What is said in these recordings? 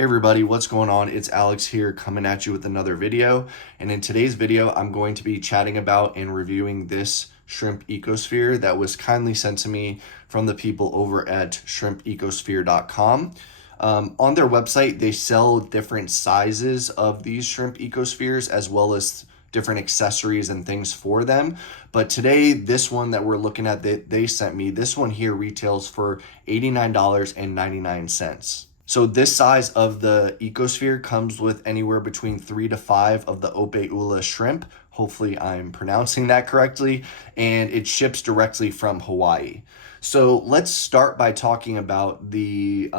Hey everybody, what's going on? It's Alex here coming at you with another video. And in today's video, I'm going to be chatting about and reviewing this shrimp ecosphere that was kindly sent to me from the people over at shrimpecosphere.com. On their website, they sell different sizes of these shrimp ecospheres as well as different accessories and things for them. But today, this one that we're looking at that they sent me, this one here retails for $89.99. So this size of the ecosphere comes with anywhere between 3 to 5 of the Ope'ula shrimp. Hopefully I'm pronouncing that correctly. And it ships directly from Hawaii. So let's start by talking about the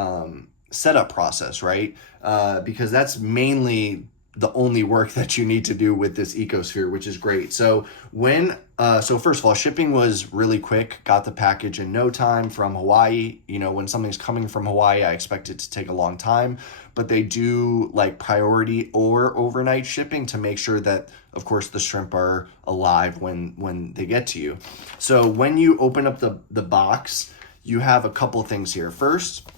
setup process, right? Because that's mainly the only work that you need to do with this ecosphere, which is great. So so first of all, shipping was really quick. Got the package in no time from Hawaii. You know, when something's coming from Hawaii, I expect it to take a long time, but they do like priority or overnight shipping to make sure that, of course, the shrimp are alive when they get to you. So when you open up the box, you have a couple things here. First,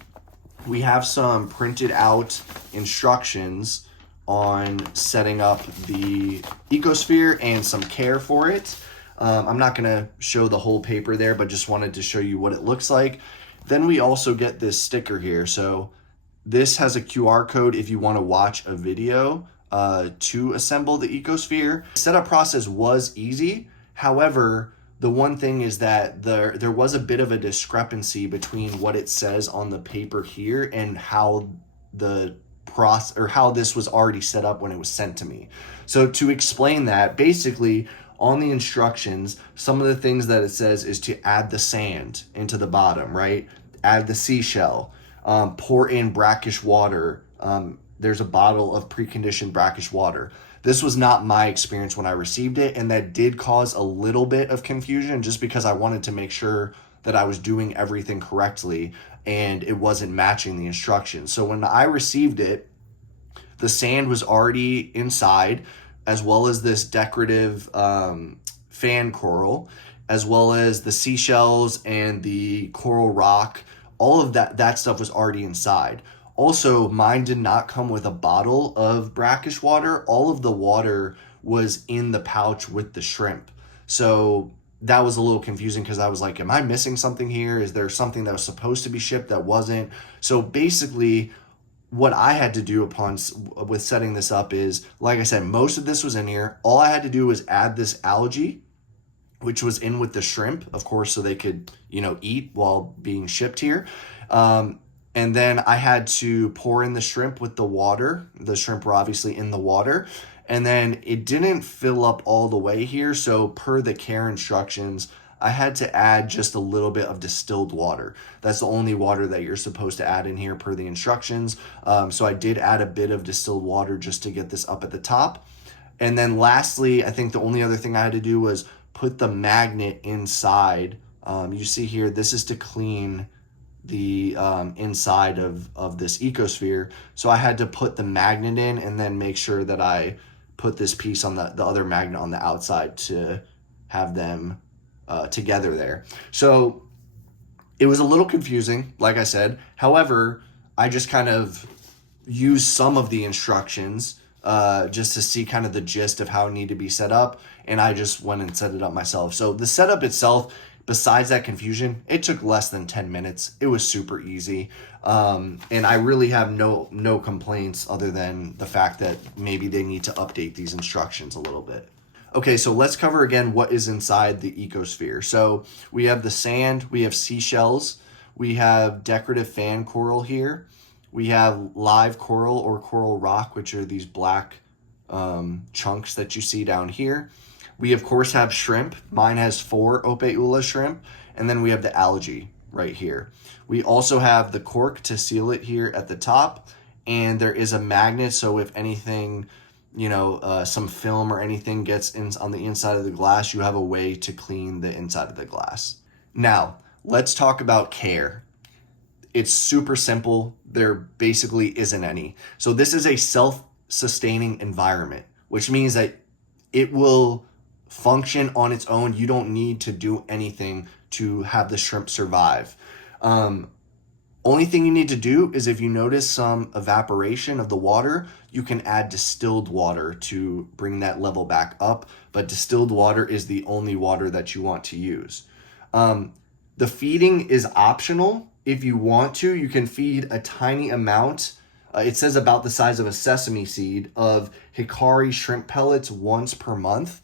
we have some printed out instructions on setting up the ecosphere and some care for it. I'm not going to show the whole paper there, but just wanted to show you what it looks like. Then we also get this sticker here. So this has a QR code if you want to watch a video to assemble the ecosphere. The setup process was easy. However, the one thing is that there was a bit of a discrepancy between what it says on the paper here and how the process or how this was already set up when it was sent to me. So to explain that, basically on the instructions, some of the things that it says is to add the sand into the bottom, right? Add the seashell, pour in brackish water. There's a bottle of preconditioned brackish water. This was not my experience when I received it, and that did cause a little bit of confusion just because I wanted to make sure that I was doing everything correctly and it wasn't matching the instructions. So when I received it, the sand was already inside, as well as this decorative fan coral, as well as the seashells and the coral rock. All of that stuff was already inside. Also, mine did not come with a bottle of brackish water. All of the water was in the pouch with the shrimp. So that was a little confusing because I was like, am I missing something here? Is there something that was supposed to be shipped that wasn't? So basically, what I had to do with setting this up is, like I said, most of this was in here. All I had to do was add this algae, which was in with the shrimp, of course, so they could, eat while being shipped here. And then I had to pour in the shrimp with the water. The shrimp were obviously in the water. And then it didn't fill up all the way here. So per the care instructions, I had to add just a little bit of distilled water. That's the only water that you're supposed to add in here per the instructions. So I did add a bit of distilled water just to get this up at the top. And then lastly, I think the only other thing I had to do was put the magnet inside. You see here, this is to clean the inside of this ecosphere. So I had to put the magnet in and then make sure that I put this piece on the other magnet on the outside to have them together there. So it was a little confusing, like I said. However, I just kind of used some of the instructions just to see kind of the gist of how it needed to be set up. And I just went and set it up myself. So the setup itself, besides that confusion, it took less than 10 minutes. It was super easy. And I really have no complaints other than the fact that maybe they need to update these instructions a little bit. Okay, so let's cover again what is inside the ecosphere. So we have the sand, we have seashells, we have decorative fan coral here. We have live coral or coral rock, which are these black chunks that you see down here. We, of course, have shrimp. Mine has 4 Ope'ula shrimp. And then we have the algae right here. We also have the cork to seal it here at the top. And there is a magnet, so if anything, some film or anything gets in on the inside of the glass, you have a way to clean the inside of the glass. Now, let's talk about care. It's super simple. There basically isn't any. So this is a self-sustaining environment, which means that it will function on its own. You don't need to do anything to have the shrimp survive. Only thing you need to do is if you notice some evaporation of the water, you can add distilled water to bring that level back up. But distilled water is the only water that you want to use. The feeding is optional. If you want to, you can feed a tiny amount. It says about the size of a sesame seed of Hikari shrimp pellets once per month,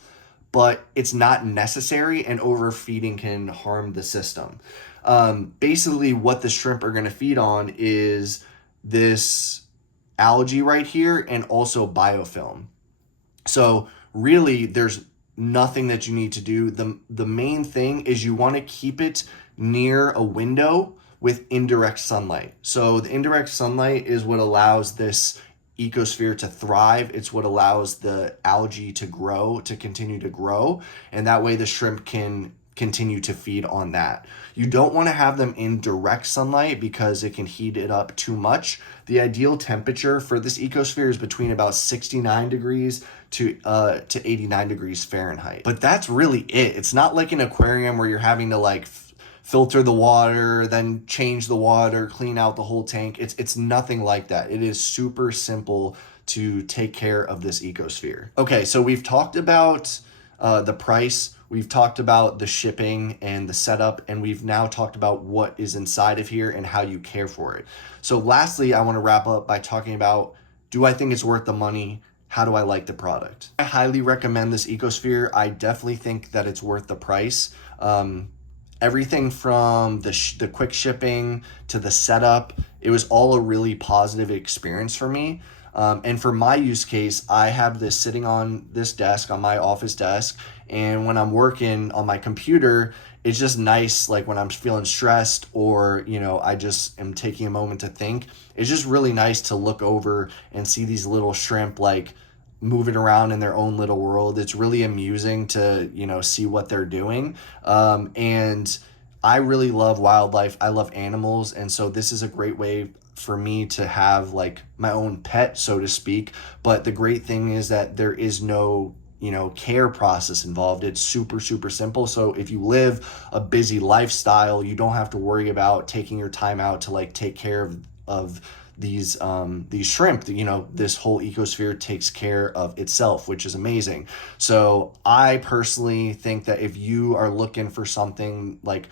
but it's not necessary, and overfeeding can harm the system. Basically, what the shrimp are going to feed on is this algae right here and also biofilm. So really, there's nothing that you need to do. The main thing is you want to keep it near a window with indirect sunlight. So the indirect sunlight is what allows this ecosphere to thrive. It's what allows the algae to grow, to continue to grow, and that way the shrimp can continue to feed on that. You don't want to have them in direct sunlight because it can heat it up too much. The ideal temperature for this ecosphere is between about 69 degrees to 89 degrees Fahrenheit. But that's really it. It's not like an aquarium where you're having to like filter the water, then change the water, clean out the whole tank. It's nothing like that. It is super simple to take care of this ecosphere. Okay, so we've talked about the price, we've talked about the shipping and the setup, and we've now talked about what is inside of here and how you care for it. So lastly, I want to wrap up by talking about, do I think it's worth the money? How do I like the product? I highly recommend this ecosphere. I definitely think that it's worth the price. Everything from the quick shipping to the setup, it was all a really positive experience for me. And for my use case, I have this sitting on this desk, on my office desk, and when I'm working on my computer, it's just nice, like when I'm feeling stressed or, I just am taking a moment to think, it's just really nice to look over and see these little shrimp like moving around in their own little world. It's really amusing to, see what they're doing. And I really love wildlife. I love animals. And so this is a great way for me to have like my own pet, so to speak. But the great thing is that there is no, care process involved. It's super, super simple. So if you live a busy lifestyle, you don't have to worry about taking your time out to like take care of these shrimp. This whole ecosphere takes care of itself, which is amazing. So I personally think that if you are looking for something like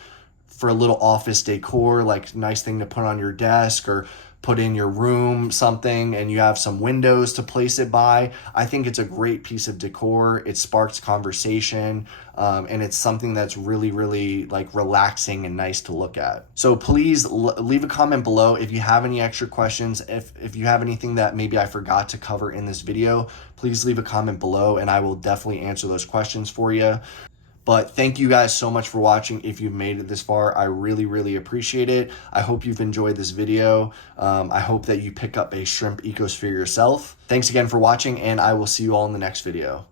for a little office decor, like nice thing to put on your desk or put in your room, something, and you have some windows to place it by, I think it's a great piece of decor. It sparks conversation, and it's something that's really, really like relaxing and nice to look at. So please leave a comment below if you have any extra questions. If you have anything that maybe I forgot to cover in this video, please leave a comment below and I will definitely answer those questions for you. But thank you guys so much for watching. If you've made it this far, I really, really appreciate it. I hope you've enjoyed this video. I hope that you pick up a shrimp ecosphere yourself. Thanks again for watching, and I will see you all in the next video.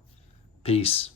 Peace.